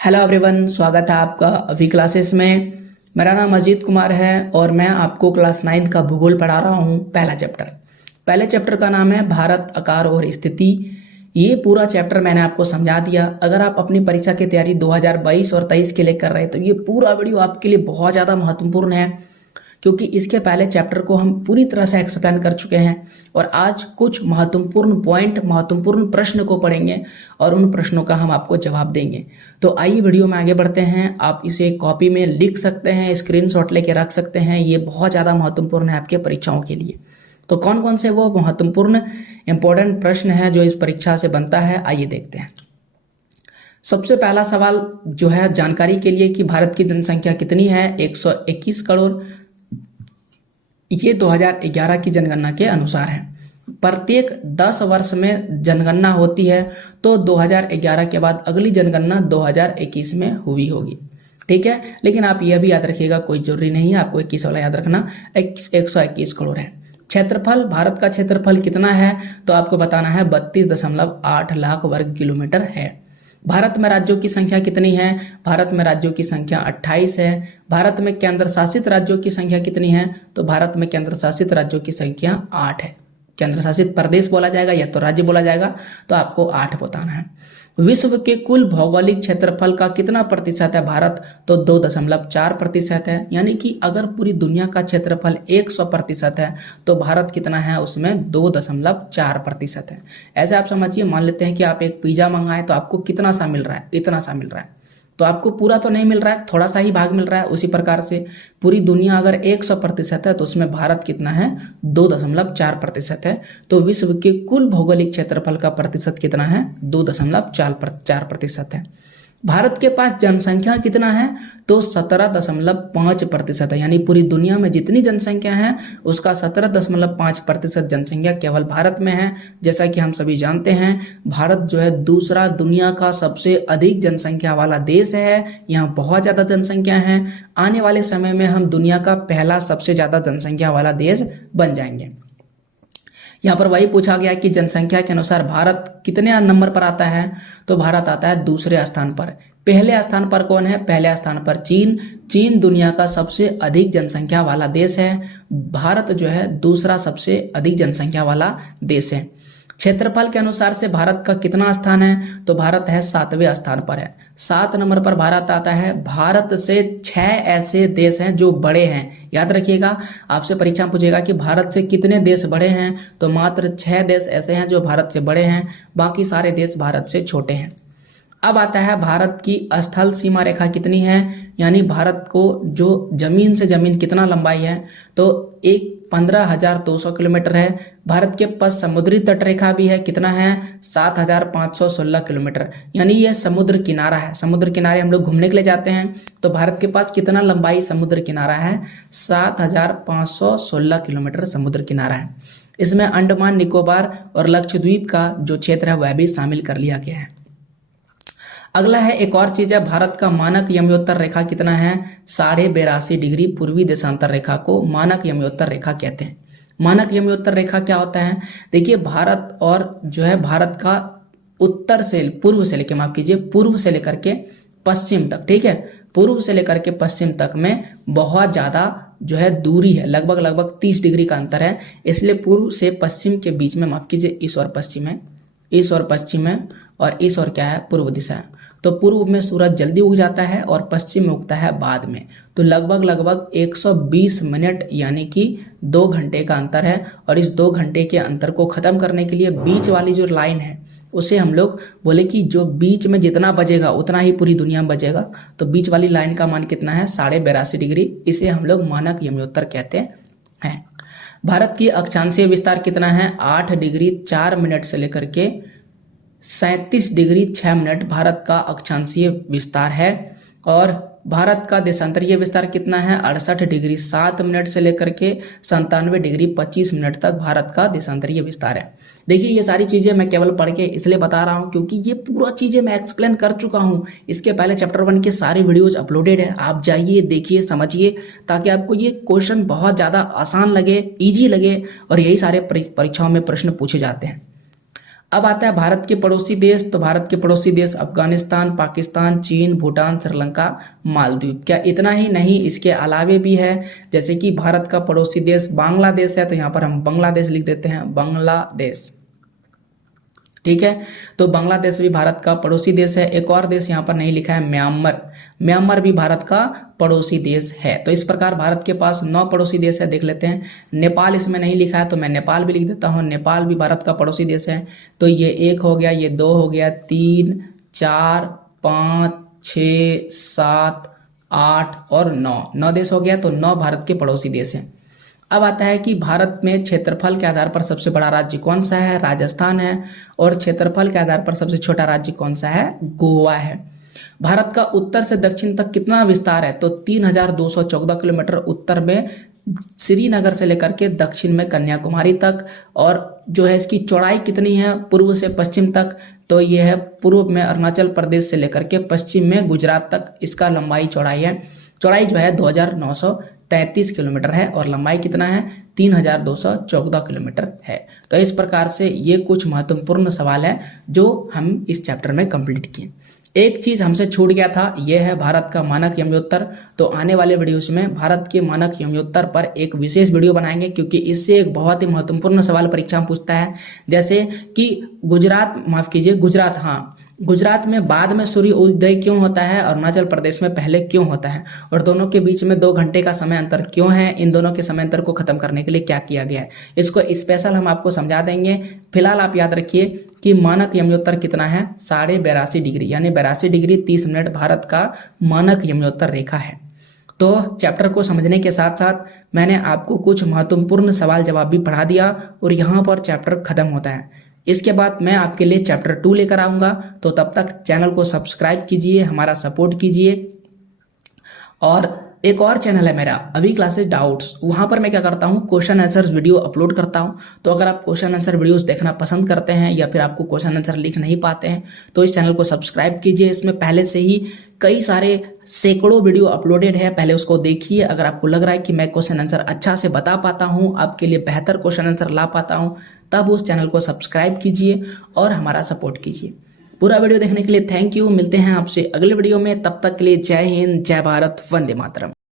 Hello everyone, स्वागत है आपका अभी क्लासेस में। मेरा नाम अजीत कुमार है और मैं आपको क्लास 9 का भूगोल पढ़ा रहा हूँ। पहले चैप्टर का नाम है भारत, आकार और स्थिति। ये पूरा चैप्टर मैंने आपको समझा दिया। अगर आप अपनी परीक्षा की तैयारी 2022 और 23 के लिए कर रहे हैं तो ये पूरा वीडियो आपके लिए बहुत ज़्यादा महत्वपूर्ण है, क्योंकि इसके पहले चैप्टर को हम पूरी तरह से एक्सप्लेन कर चुके हैं और आज कुछ महत्वपूर्ण पॉइंट, महत्वपूर्ण प्रश्न को पढ़ेंगे और उन प्रश्नों का हम आपको जवाब देंगे। तो आइए वीडियो में आगे बढ़ते हैं। आप इसे कॉपी में लिख सकते हैं, स्क्रीनशॉट लेके रख सकते हैं। ये बहुत ज़्यादा महत्वपूर्ण है आपके परीक्षाओं के लिए। तो कौन कौन से वो महत्वपूर्ण इंपॉर्टेंट प्रश्न है जो इस परीक्षा से बनता है, आइए देखते हैं। सबसे पहला सवाल जो है जानकारी के लिए कि भारत की जनसंख्या कितनी है। 121 करोड़। ये 2011 की जनगणना के अनुसार है। प्रत्येक 10 वर्ष में जनगणना होती है, तो 2011 के बाद अगली जनगणना 2021 में हुई होगी। ठीक है, लेकिन आप यह भी याद रखिएगा, कोई जरूरी नहीं है आपको 21 वाला याद रखना। 121 करोड़ है। क्षेत्रफल, भारत का क्षेत्रफल कितना है तो आपको बताना है 32.8 लाख वर्ग किलोमीटर है। भारत में राज्यों की संख्या कितनी है? भारत में राज्यों की संख्या 28 है। भारत में केंद्र शासित राज्यों की संख्या कितनी है? तो भारत में केंद्र शासित राज्यों की संख्या 8 है। केंद्र शासित प्रदेश बोला जाएगा या तो राज्य बोला जाएगा, तो आपको 8 बताना है। विश्व के कुल भौगोलिक क्षेत्रफल का कितना प्रतिशत है भारत? तो 2.4% है। यानी कि अगर पूरी दुनिया का क्षेत्रफल 100% है तो भारत कितना है, उसमें 2.4% है। ऐसे आप समझिए, मान लेते हैं कि आप एक पिज्जा मंगाए तो आपको कितना सा मिल रहा है? इतना सा मिल रहा है। तो आपको पूरा तो नहीं मिल रहा है, थोड़ा सा ही भाग मिल रहा है। उसी प्रकार से पूरी दुनिया अगर 100% है तो उसमें भारत कितना है? 2.4% है। तो विश्व के कुल भौगोलिक क्षेत्रफल का प्रतिशत कितना है? 2.4% है। भारत के पास जनसंख्या कितना है? तो 17.5% है। यानी पूरी दुनिया में जितनी जनसंख्या है उसका 17.5% जनसंख्या केवल भारत में है। जैसा कि हम सभी जानते हैं, भारत जो है दूसरा दुनिया का सबसे अधिक जनसंख्या वाला देश है। यहाँ बहुत ज़्यादा जनसंख्या है। आने वाले समय में हम दुनिया का पहला सबसे ज़्यादा जनसंख्या वाला देश बन जाएंगे। यहाँ पर वही पूछा गया कि जनसंख्या के अनुसार भारत कितने नंबर पर आता है? तो भारत आता है दूसरे स्थान पर। पहले स्थान पर कौन है? पहले स्थान पर चीन। चीन दुनिया का सबसे अधिक जनसंख्या वाला देश है। भारत जो है दूसरा सबसे अधिक जनसंख्या वाला देश है। क्षेत्रफल के अनुसार से भारत का कितना स्थान है? तो भारत है 7वें स्थान पर है। 7 नंबर पर भारत आता है। भारत से 6 ऐसे देश हैं जो बड़े हैं। याद रखिएगा, आपसे परीक्षा में पूछेगा कि भारत से कितने देश बड़े हैं, तो मात्र 6 देश ऐसे हैं जो भारत से बड़े हैं, बाकी सारे देश भारत से छोटे हैं। अब आता है भारत की स्थल सीमा रेखा कितनी है, यानी भारत को जो जमीन से जमीन कितना लंबाई है, तो 15,200 किलोमीटर है। भारत के पास समुद्री तट रेखा भी है, कितना है? 7,516 किलोमीटर। यानी यह समुद्र किनारा है। समुद्र किनारे हम लोग घूमने के लिए जाते हैं, तो भारत के पास कितना लंबाई समुद्र किनारा है? 7,516 किलोमीटर समुद्र किनारा है। इसमें अंडमान निकोबार और लक्षद्वीप का जो क्षेत्र है वह भी शामिल कर लिया गया है। अगला है, एक और चीज है, भारत का मानक यमयोत्तर रेखा कितना है? 82.5 डिग्री पूर्वी देशांतर रेखा को मानक यमयोत्तर रेखा कहते हैं। मानक यमयोत्तर रेखा क्या होता है? देखिए, भारत और जो है भारत का उत्तर से पूर्व से लेकर, माफ कीजिए, पूर्व से लेकर के पश्चिम तक, ठीक है, पूर्व से लेकर के पश्चिम तक में बहुत ज़्यादा जो है दूरी है, लगभग 30 डिग्री का अंतर है। इसलिए पूर्व से पश्चिम के बीच में, माफ कीजिए, ईस्ट और पश्चिम है, ईस्ट और पश्चिम है, और ईस्ट और क्या है? पूर्व दिशा है। तो पूर्व में सूरज जल्दी उग जाता है और पश्चिम में उगता है बाद में। तो लगभग 120 मिनट यानी कि 2 घंटे का अंतर है। और इस 2 घंटे के अंतर को खत्म करने के लिए बीच वाली जो लाइन है उसे हम लोग बोले कि जो बीच में जितना बजेगा उतना ही पूरी दुनिया में बजेगा। तो बीच वाली लाइन का मान कितना है? 82.5 डिग्री। इसे हम लोग मानक यमयोत्तर कहते हैं। भारत की अक्षांशीय विस्तार कितना है? 8 डिग्री 4 मिनट से लेकर के 37 डिग्री 6 मिनट भारत का अक्षांशीय विस्तार है। और भारत का देशांतरीय विस्तार कितना है? 68 डिग्री 7 मिनट से लेकर के 97 डिग्री 25 मिनट तक भारत का देशांतरीय विस्तार है। देखिए, ये सारी चीज़ें मैं केवल पढ़ के इसलिए बता रहा हूँ क्योंकि ये पूरा चीज़ें मैं एक्सप्लेन कर चुका हूँ। इसके पहले चैप्टर 1 के सारे वीडियोज अपलोडेड है, आप जाइए, देखिए, समझिए, ताकि आपको ये क्वेश्चन बहुत ज़्यादा आसान लगे, ईजी लगे, और यही सारे परीक्षाओं में प्रश्न पूछे जाते हैं। अब आता है भारत के पड़ोसी देश। तो भारत के पड़ोसी देश अफगानिस्तान, पाकिस्तान, चीन, भूटान, श्रीलंका, मालदीव। क्या इतना ही नहीं, इसके अलावे भी है। जैसे कि भारत का पड़ोसी देश बांग्लादेश है, तो यहाँ पर हम बांग्लादेश लिख देते हैं, बांग्लादेश। ठीक है, तो बांग्लादेश भी भारत का पड़ोसी देश है। एक और देश यहाँ पर नहीं लिखा है, म्यांमार। म्यांमार भी भारत का पड़ोसी देश है। तो इस प्रकार भारत के पास 9 पड़ोसी देश है। देख लेते हैं, नेपाल इसमें नहीं लिखा है तो मैं नेपाल भी लिख देता हूँ। नेपाल भी भारत का पड़ोसी देश है। तो ये 1 हो गया, ये 2 हो गया, 3, 4, 5, 6, 7, 8 और 9 देश हो गया। तो 9 भारत के पड़ोसी देश हैं। अब आता है कि भारत में क्षेत्रफल के आधार पर सबसे बड़ा राज्य कौन सा है, राजस्थान है। और क्षेत्रफल के आधार पर सबसे छोटा राज्य कौन सा है, गोवा है। भारत का उत्तर से दक्षिण तक कितना विस्तार है, तो 3214 किलोमीटर उत्तर में श्रीनगर से लेकर के दक्षिण में कन्याकुमारी तक। और जो है इसकी चौड़ाई कितनी है पूर्व से पश्चिम तक, तो ये है पूर्व में अरुणाचल प्रदेश से लेकर के पश्चिम में गुजरात तक इसका लंबाई चौड़ाई है। चौड़ाई जो है 2933 किलोमीटर है और लंबाई कितना है, 3214 किलोमीटर है। तो इस प्रकार से ये कुछ महत्वपूर्ण सवाल है जो हम इस चैप्टर में कंप्लीट किए। एक चीज़ हमसे छूट गया था, यह है भारत का मानक यमयोत्तर। तो आने वाले वीडियोस में भारत के मानक यमयोत्तर पर एक विशेष वीडियो बनाएंगे, क्योंकि इससे एक बहुत ही महत्वपूर्ण सवाल परीक्षा में पूछता है। जैसे कि गुजरात, हाँ, गुजरात में बाद में सूर्य उदय क्यों होता है, अरुणाचल प्रदेश में पहले क्यों होता है, और दोनों के बीच में 2 घंटे का समय अंतर क्यों है, इन दोनों के समय अंतर को खत्म करने के लिए क्या किया गया है, इसको स्पेशल हम आपको समझा देंगे। फिलहाल आप याद रखिए कि मानक यमयोत्तर कितना है, 82.5 डिग्री, यानी 82 डिग्री 30 मिनट भारत का मानक यमयोत्तर रेखा है। तो चैप्टर को समझने के साथ साथ मैंने आपको कुछ महत्वपूर्ण सवाल जवाब भी पढ़ा दिया और यहाँ पर चैप्टर खत्म होता है। इसके बाद मैं आपके लिए चैप्टर 2 लेकर आऊँगा। तो तब तक चैनल को सब्सक्राइब कीजिए, हमारा सपोर्ट कीजिए। और एक और चैनल है मेरा, अभी क्लासेस डाउट्स, वहाँ पर मैं क्या करता हूँ, क्वेश्चन आंसर्स वीडियो अपलोड करता हूँ। तो अगर आप क्वेश्चन आंसर वीडियोस देखना पसंद करते हैं या फिर आपको क्वेश्चन आंसर लिख नहीं पाते हैं, तो इस चैनल को सब्सक्राइब कीजिए। इसमें पहले से ही कई सारे सैकड़ों वीडियो अपलोडेड है, पहले उसको देखिए। अगर आपको लग रहा है कि मैं क्वेश्चन आंसर अच्छा से बता पाता हूँ, आपके लिए बेहतर क्वेश्चन आंसर ला पाता हूँ, तब उस चैनल को सब्सक्राइब कीजिए और हमारा सपोर्ट कीजिए। पूरा वीडियो देखने के लिए थैंक यू। मिलते हैं आपसे अगले वीडियो में, तब तक के लिए जय हिंद, जय भारत, वंदे मातरम।